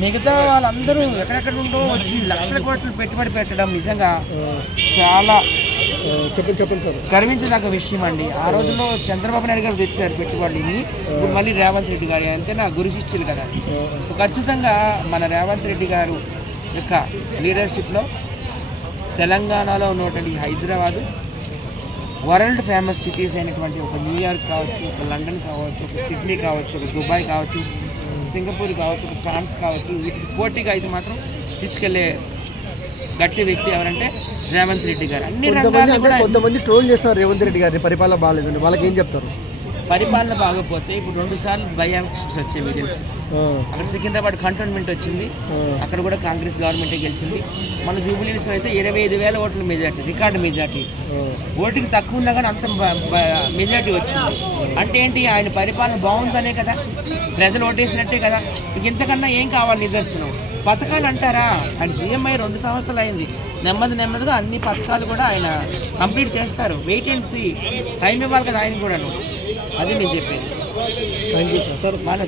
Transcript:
మిగతా వాళ్ళందరూ ఎక్కడెక్కడ ఉంటో వచ్చి లక్షల కోట్లు పెట్టుబడి పెట్టడం నిజంగా చాలా చెప్పండి చెప్పండి సార్. గర్వించదగ్గ విషయం అండి. ఆ రోజుల్లో చంద్రబాబు నాయుడు గారు తెచ్చారు పెట్టుబడిని. ఇప్పుడు మళ్ళీ రేవంత్ రెడ్డి గారు అంతే నా గురు శిష్యులు కదా. సో ఖచ్చితంగా మన రేవంత్ రెడ్డి గారు యొక్క లీడర్షిప్లో తెలంగాణలో ఉన్నటువంటి హైదరాబాదు వరల్డ్ ఫేమస్ సిటీస్ అయినటువంటి ఒక న్యూయార్క్ కావచ్చు ఒక లండన్ కావచ్చు ఒక సిడ్నీ కావచ్చు ఒక దుబాయ్ కావచ్చు సింగపూర్ కావచ్చు ఫ్రాన్స్ కావచ్చు వీటికి పోటీగా అయితే మాత్రం తీసుకెళ్ళే గట్టి వ్యక్తి ఎవరంటే రేవంత్ రెడ్డి గారు. అన్ని కొంతమంది ట్రోల్ చేస్తున్నారు రేవంత్ రెడ్డి గారిని పరిపాలన బాగాలేదని. వాళ్ళకి ఏం చెప్తారు? పరిపాలన బాగపోతే ఇప్పుడు రెండు సార్లు బై ఎలక్షన్స్ వచ్చాయి మీకు తెలుసు. అక్కడ సికింద్రాబాద్ కంటోన్మెంట్ వచ్చింది. అక్కడ కూడా కాంగ్రెస్ గవర్నమెంటే గెలిచింది. మన జూబిలీస్లో అయితే ఇరవై ఐదు వేల ఓట్ల మెజార్టీ రికార్డు మెజార్టీ. ఆ, ఓటుకి తక్కువ ఉన్నా కానీ అంత మెజార్టీ వచ్చింది. అంటే ఏంటి? ఆయన పరిపాలన బాగుందనే కదా. ప్రజలు ఓటేసినట్టే కదా. ఇంక ఇంతకన్నా ఏం కావాలి నిదర్శనం? పథకాలు అంటారా? ఆయన సీఎం అయ్యి రెండు సంవత్సరాలు అయింది. నెమ్మది నెమ్మదిగా అన్ని పథకాలు కూడా ఆయన కంప్లీట్ చేస్తారు. వెయిట్ అండ్ సీ టైం ఇవ్వాలి కదా ఆయన కూడాను. అది నేను చెప్పేది. Thank you sir. సార్ బాగా